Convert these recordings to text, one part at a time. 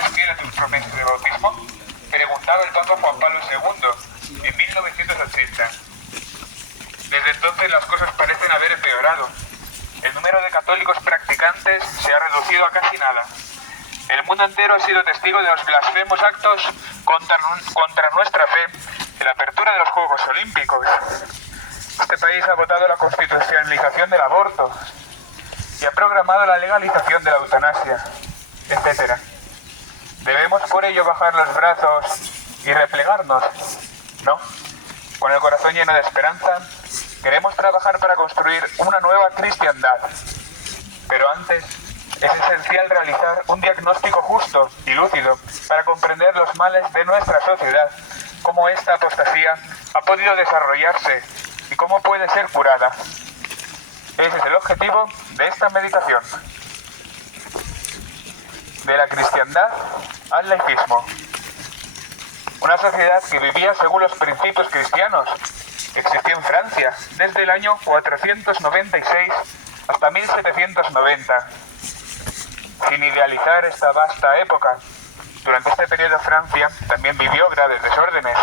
¿eres fiel a tus promesas de bautismo?, preguntaba el Papa Juan Pablo II en 1980. Desde entonces las cosas parecen haber empeorado. El número de católicos practicantes se ha reducido a casi nada. El mundo entero ha sido testigo de los blasfemos actos contra nuestra fe en la apertura de los Juegos Olímpicos. Este país ha votado la constitucionalización del aborto y ha programado la legalización de la eutanasia, etc. ¿Debemos por ello bajar los brazos y replegarnos? No. Con el corazón lleno de esperanza, queremos trabajar para construir una nueva cristiandad. Pero antes, es esencial realizar un diagnóstico justo y lúcido para comprender los males de nuestra sociedad, cómo esta apostasía ha podido desarrollarse y cómo puede ser curada. Ese es el objetivo de esta meditación. De la cristiandad al laicismo. Una sociedad que vivía según los principios cristianos existió en Francia desde el año 496 hasta 1790. Sin idealizar esta vasta época, durante este periodo Francia también vivió graves desórdenes.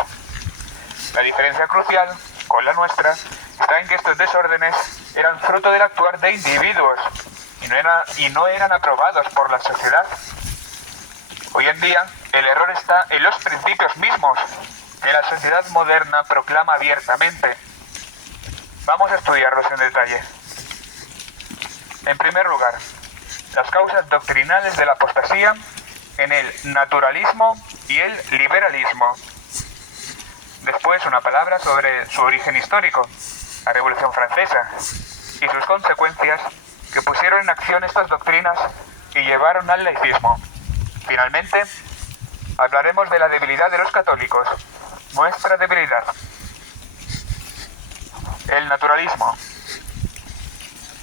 La diferencia crucial con la nuestra está en que estos desórdenes eran fruto del actuar de individuos y no eran aprobados por la sociedad. Hoy en día, el error está en los principios mismos que la sociedad moderna proclama abiertamente. Vamos a estudiarlos en detalle. En primer lugar, las causas doctrinales de la apostasía en el naturalismo y el liberalismo. Después, una palabra sobre su origen histórico, la Revolución Francesa, y sus consecuencias que pusieron en acción estas doctrinas y llevaron al laicismo. Finalmente, hablaremos de la debilidad de los católicos, nuestra debilidad. El naturalismo.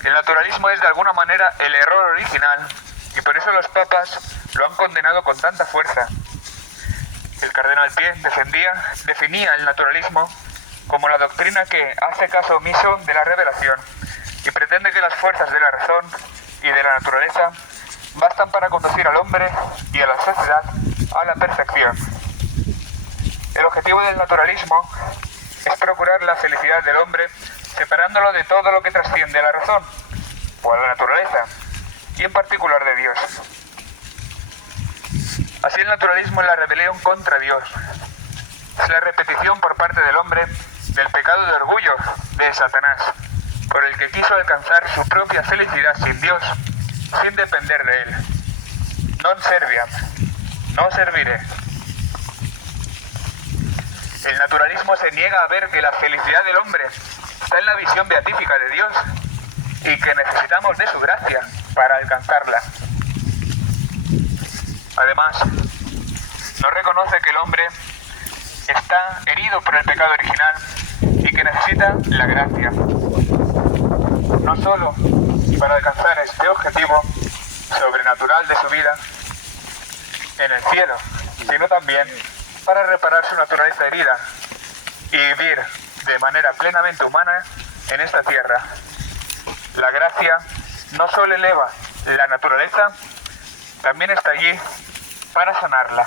El naturalismo es de alguna manera el error original y por eso los papas lo han condenado con tanta fuerza. El cardenal Pie definía el naturalismo como la doctrina que hace caso omiso de la revelación y pretende que las fuerzas de la razón y de la naturaleza bastan para conducir al hombre y a la sociedad a la perfección. El objetivo del naturalismo es procurar la felicidad del hombre separándolo de todo lo que trasciende a la razón o a la naturaleza, y en particular de Dios. Así el naturalismo es la rebelión contra Dios. Es la repetición por parte del hombre del pecado de orgullo de Satanás, por el que quiso alcanzar su propia felicidad sin Dios, sin depender de él. Non serviam, no serviré. El naturalismo se niega a ver que la felicidad del hombre está en la visión beatífica de Dios y que necesitamos de su gracia para alcanzarla. Además, no reconoce que el hombre está herido por el pecado original y que necesita la gracia. No solo para alcanzar este objetivo sobrenatural de su vida en el cielo, sino también para reparar su naturaleza herida y vivir de manera plenamente humana en esta tierra. La gracia no solo eleva la naturaleza, también está allí para sanarla.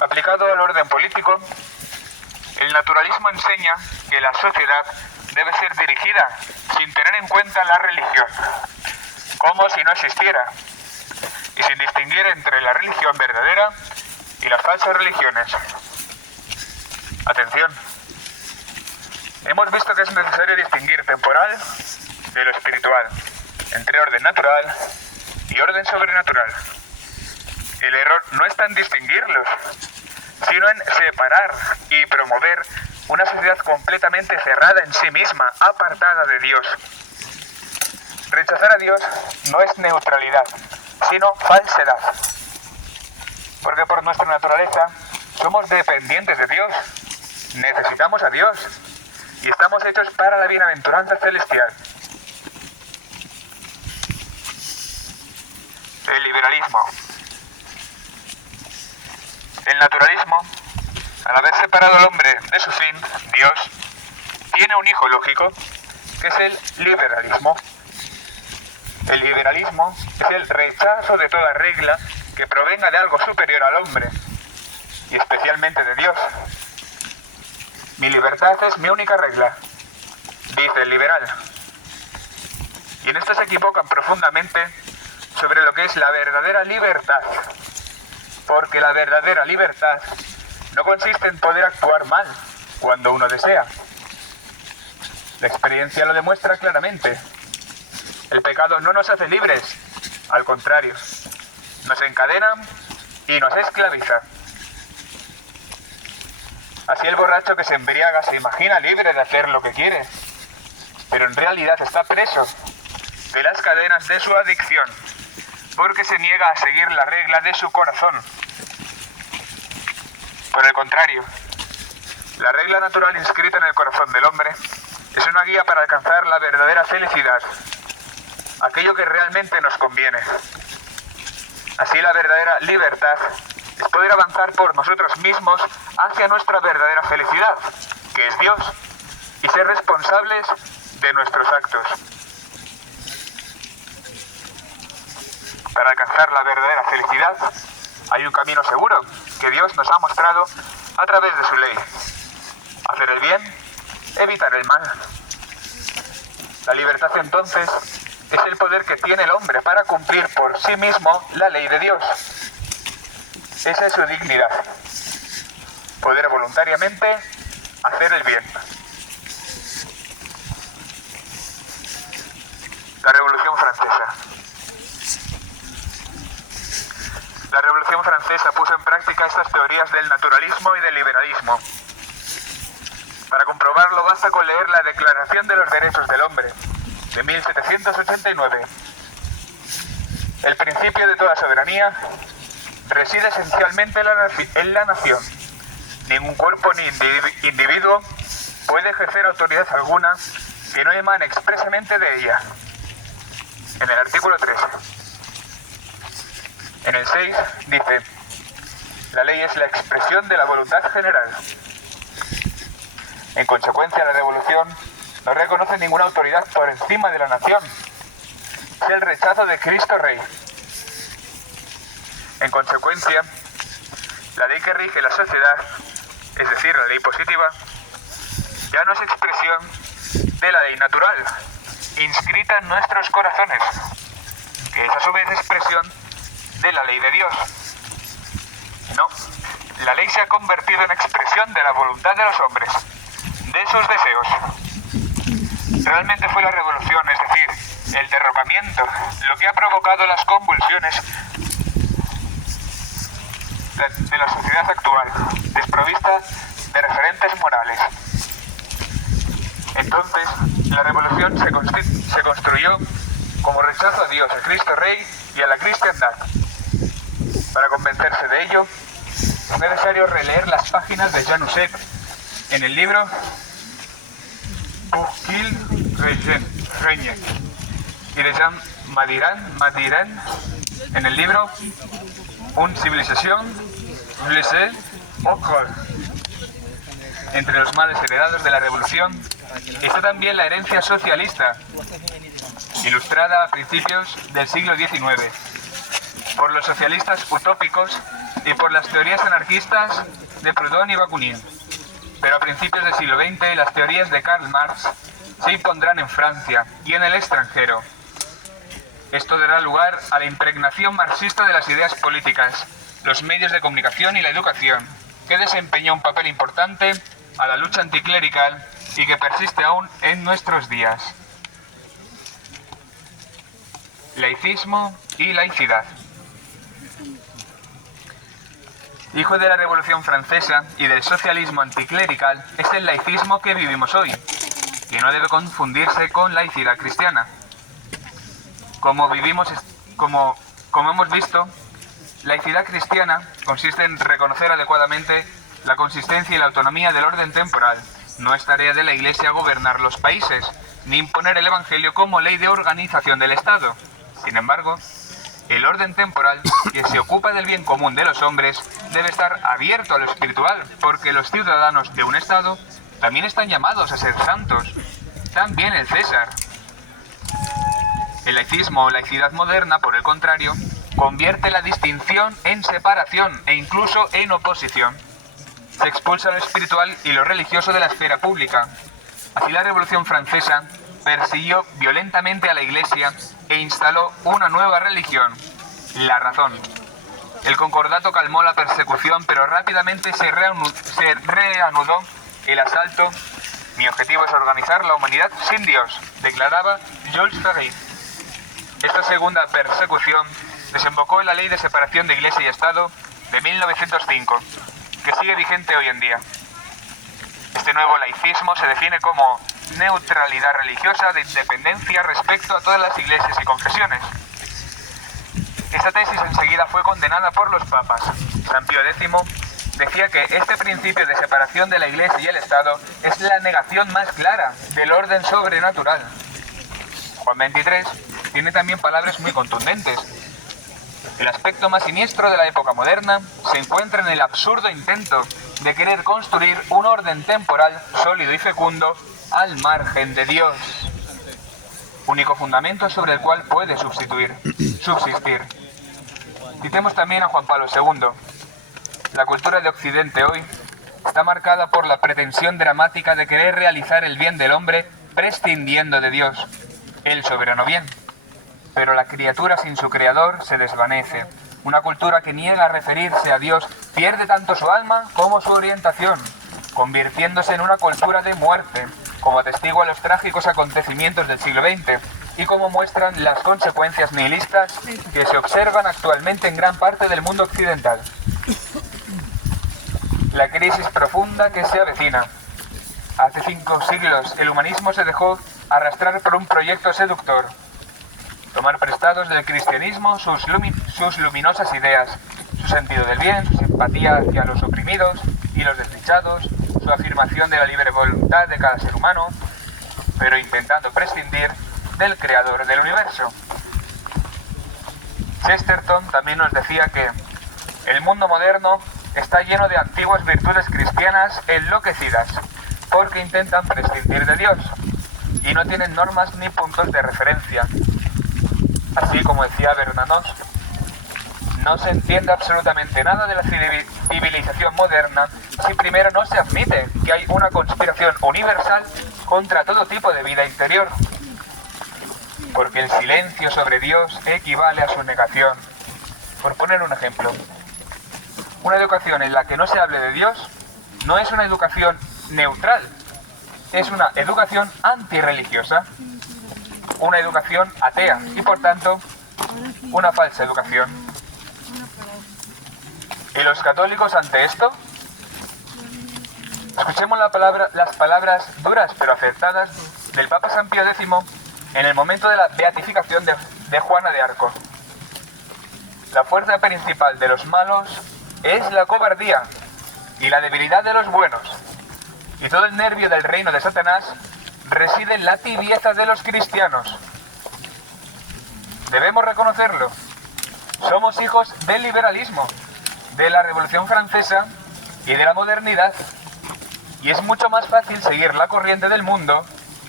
Aplicado al orden político, el naturalismo enseña que la sociedad debe ser dirigida sin tener en cuenta la religión, como si no existiera, y sin distinguir entre la religión verdadera y las falsas religiones. Atención, hemos visto que es necesario distinguir temporal de lo espiritual, entre orden natural y orden sobrenatural. El error no está en distinguirlos, sino en separar y promover una sociedad completamente cerrada en sí misma, apartada de Dios. Rechazar a Dios no es neutralidad, sino falsedad. Porque por nuestra naturaleza somos dependientes de Dios, necesitamos a Dios y estamos hechos para la bienaventuranza celestial. El liberalismo. El naturalismo, al haber separado al hombre de su fin, Dios, tiene un hijo lógico que es el liberalismo. El liberalismo es el rechazo de toda regla que provenga de algo superior al hombre, y especialmente de Dios. Mi libertad es mi única regla, dice el liberal. Y en esto se equivocan profundamente sobre lo que es la verdadera libertad, porque la verdadera libertad no consiste en poder actuar mal cuando uno desea. La experiencia lo demuestra claramente. El pecado no nos hace libres, al contrario, nos encadena y nos esclaviza. Así el borracho que se embriaga se imagina libre de hacer lo que quiere, pero en realidad está preso de las cadenas de su adicción, porque se niega a seguir la regla de su corazón. Por el contrario, la regla natural inscrita en el corazón del hombre es una guía para alcanzar la verdadera felicidad, aquello que realmente nos conviene. Así la verdadera libertad es poder avanzar por nosotros mismos hacia nuestra verdadera felicidad, que es Dios, y ser responsables de nuestros actos. Para alcanzar la verdadera felicidad hay un camino seguro que Dios nos ha mostrado a través de su ley. Hacer el bien, evitar el mal. La libertad entonces es el poder que tiene el hombre para cumplir por sí mismo la ley de Dios. Esa es su dignidad. Poder voluntariamente hacer el bien. La Revolución Francesa. La Revolución Francesa puso en práctica estas teorías del naturalismo y del liberalismo. Para comprobarlo basta con leer la Declaración de los Derechos del Hombre, de 1789. El principio de toda soberanía reside esencialmente en la nación. Ningún cuerpo ni individuo puede ejercer autoridad alguna que no emane expresamente de ella. En el artículo 13. En el 6 dice: la ley es la expresión de la voluntad general. En consecuencia, la revolución no reconoce ninguna autoridad por encima de la nación. Es el rechazo de Cristo Rey. En consecuencia, la ley que rige la sociedad, es decir, la ley positiva, ya no es expresión de la ley natural, inscrita en nuestros corazones, que es a su vez expresión de la ley de Dios. No, la ley se ha convertido en expresión de la voluntad de los hombres, de sus deseos. Realmente fue la revolución, es decir, el derrocamiento, lo que ha provocado las convulsiones de la sociedad actual, desprovista de referentes morales. Entonces, la revolución se construyó como rechazo a Dios, a Cristo Rey y a la cristiandad. Para convencerse de ello, es necesario releer las páginas de Jan Husset en el libro Pour qu'il règne y de Jean Madiran en el libro Une civilisation blessée au cœur. Entre los males heredados de la revolución está también la herencia socialista, ilustrada a principios del siglo XIX por los socialistas utópicos y por las teorías anarquistas de Proudhon y Bakunin. Pero a principios del siglo XX las teorías de Karl Marx se impondrán en Francia y en el extranjero. Esto dará lugar a la impregnación marxista de las ideas políticas, los medios de comunicación y la educación, que desempeñó un papel importante a la lucha anticlerical y que persiste aún en nuestros días. Laicismo y laicidad. Hijo de la Revolución Francesa y del socialismo anticlerical es el laicismo que vivimos hoy, que no debe confundirse con laicidad cristiana. Como hemos visto, laicidad cristiana consiste en reconocer adecuadamente la consistencia y la autonomía del orden temporal. No es tarea de la Iglesia gobernar los países, ni imponer el Evangelio como ley de organización del Estado. Sin embargo, el orden temporal, que se ocupa del bien común de los hombres, debe estar abierto a lo espiritual, porque los ciudadanos de un Estado también están llamados a ser santos. también el César. El laicismo o laicidad moderna, por el contrario, convierte la distinción en separación e incluso en oposición. Se expulsa lo espiritual y lo religioso de la esfera pública. Así la Revolución Francesa persiguió violentamente a la Iglesia e instaló una nueva religión, la razón. El concordato calmó la persecución, pero rápidamente se reanudó el asalto. Mi objetivo es organizar la humanidad sin Dios, declaraba Jules Ferry. Esta segunda persecución desembocó en la Ley de Separación de Iglesia y Estado de 1905, que sigue vigente hoy en día. Este nuevo laicismo se define como neutralidad religiosa de independencia respecto a todas las iglesias y confesiones. Esta tesis enseguida fue condenada por los papas. San Pío X decía que este principio de separación de la Iglesia y el Estado es la negación más clara del orden sobrenatural. Juan XXIII tiene también palabras muy contundentes. El aspecto más siniestro de la época moderna se encuentra en el absurdo intento de querer construir un orden temporal sólido y fecundo al margen de Dios, único fundamento sobre el cual puede subsistir. Citemos también a Juan Pablo II. La cultura de Occidente hoy está marcada por la pretensión dramática de querer realizar el bien del hombre prescindiendo de Dios, el soberano bien. Pero la criatura sin su creador se desvanece. Una cultura que niega a referirse a Dios pierde tanto su alma como su orientación, convirtiéndose en una cultura de muerte, como atestigua los trágicos acontecimientos del siglo XX y como muestran las consecuencias nihilistas que se observan actualmente en gran parte del mundo occidental. La crisis profunda que se avecina. Hace 5 siglos el humanismo se dejó arrastrar por un proyecto seductor. Tomar prestados del cristianismo sus luminosas ideas, su sentido del bien, su simpatía hacia los oprimidos y los desdichados, su afirmación de la libre voluntad de cada ser humano, pero intentando prescindir del creador del universo. Chesterton también nos decía que el mundo moderno está lleno de antiguas virtudes cristianas enloquecidas, porque intentan prescindir de Dios y no tienen normas ni puntos de referencia. Así como decía Bernanos, no se entiende absolutamente nada de la civilización moderna si primero no se admite que hay una conspiración universal contra todo tipo de vida interior. Porque el silencio sobre Dios equivale a su negación. Por poner un ejemplo, una educación en la que no se hable de Dios no es una educación neutral, es una educación antirreligiosa, una educación atea y por tanto una falsa educación. ¿Y los católicos ante esto? Escuchemos las palabras duras pero acertadas del Papa San Pío X en el momento de la beatificación de Juana de Arco. La fuerza principal de los malos es la cobardía y la debilidad de los buenos, y todo el nervio del reino de Satanás reside en la tibieza de los cristianos. Debemos reconocerlo. Somos hijos del liberalismo, de la Revolución Francesa y de la modernidad. Y es mucho más fácil seguir la corriente del mundo,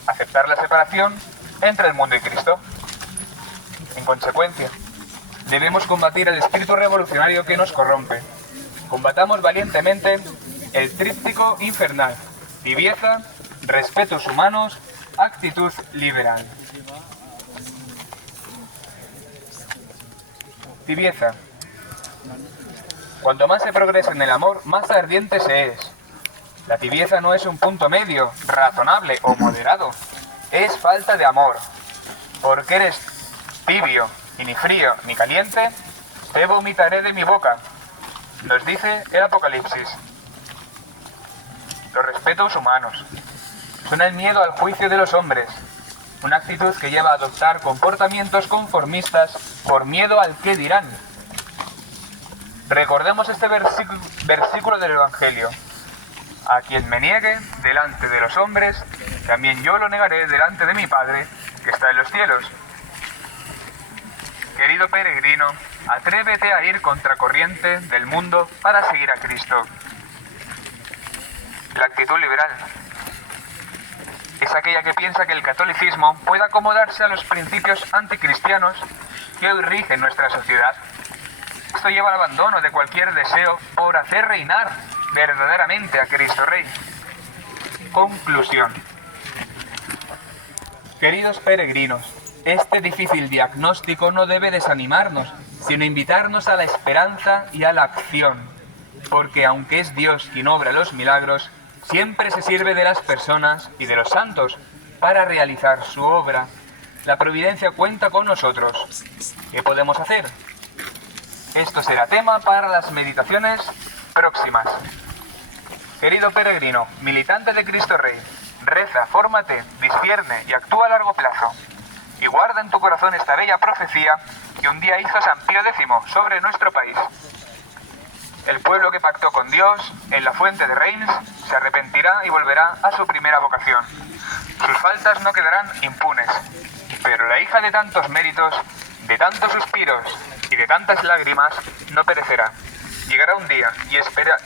aceptar la separación entre el mundo y Cristo. En consecuencia, debemos combatir el espíritu revolucionario que nos corrompe. Combatamos valientemente el tríptico infernal: tibieza, respetos humanos, actitud liberal. Tibieza. Cuanto más se progresa en el amor, más ardiente se es. La tibieza no es un punto medio, razonable o moderado. Es falta de amor. Porque eres tibio y ni frío ni caliente, te vomitaré de mi boca, nos dice el Apocalipsis. Los respetos humanos son el miedo al juicio de los hombres, una actitud que lleva a adoptar comportamientos conformistas por miedo al qué dirán. Recordemos este versículo del Evangelio: a quien me niegue delante de los hombres, también yo lo negaré delante de mi Padre que está en los cielos. Querido peregrino, atrévete a ir contracorriente del mundo para seguir a Cristo. La actitud liberal es aquella que piensa que el catolicismo puede acomodarse a los principios anticristianos que hoy rigen nuestra sociedad. Esto lleva al abandono de cualquier deseo por hacer reinar verdaderamente a Cristo Rey. Conclusión. Queridos peregrinos, este difícil diagnóstico no debe desanimarnos, sino invitarnos a la esperanza y a la acción, porque aunque es Dios quien obra los milagros, siempre se sirve de las personas y de los santos para realizar su obra. La providencia cuenta con nosotros. ¿Qué podemos hacer? Esto será tema para las meditaciones próximas. Querido peregrino, militante de Cristo Rey, reza, fórmate, discierne y actúa a largo plazo. Y guarda en tu corazón esta bella profecía que un día hizo San Pío X sobre nuestro país. El pueblo que pactó con Dios en la fuente de Reims se arrepentirá y volverá a su primera vocación. Sus faltas no quedarán impunes, pero la hija de tantos méritos, de tantos suspiros y de tantas lágrimas no perecerá. Llegará un día,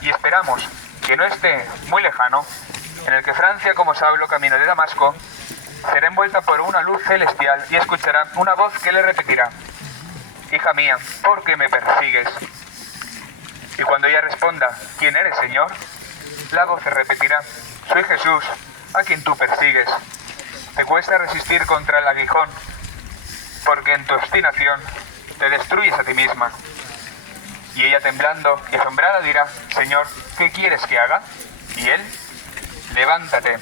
y esperamos que no esté muy lejano, en el que Francia, como Saulo, camino de Damasco, será envuelta por una luz celestial y escuchará una voz que le repetirá: hija mía, ¿por qué me persigues? Y cuando ella responda: ¿quién eres, Señor?, la voz se repetirá: soy Jesús, a quien tú persigues. Te cuesta resistir contra el aguijón, porque en tu obstinación te destruyes a ti misma. Y ella, temblando y asombrada, dirá: Señor, ¿qué quieres que haga? Y él: levántate,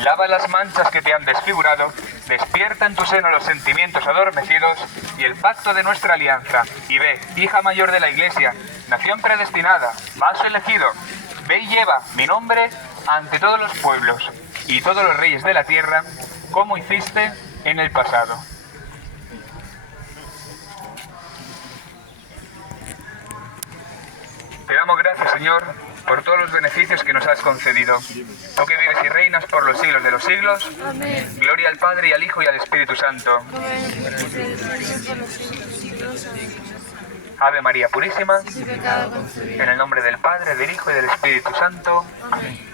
lava las manchas que te han desfigurado, despierta en tu seno los sentimientos adormecidos y el pacto de nuestra alianza, y ve, hija mayor de la Iglesia, nación predestinada, vaso elegido, ve y lleva mi nombre ante todos los pueblos y todos los reyes de la tierra, como hiciste en el pasado. Te damos gracias, Señor, por todos los beneficios que nos has concedido. Tú que vives y reinas por los siglos de los siglos. Amén. Gloria al Padre, y al Hijo, y al Espíritu Santo. Ave María Purísima, Sin pecado concebido. en el nombre del Padre, del Hijo y del Espíritu Santo. Amén.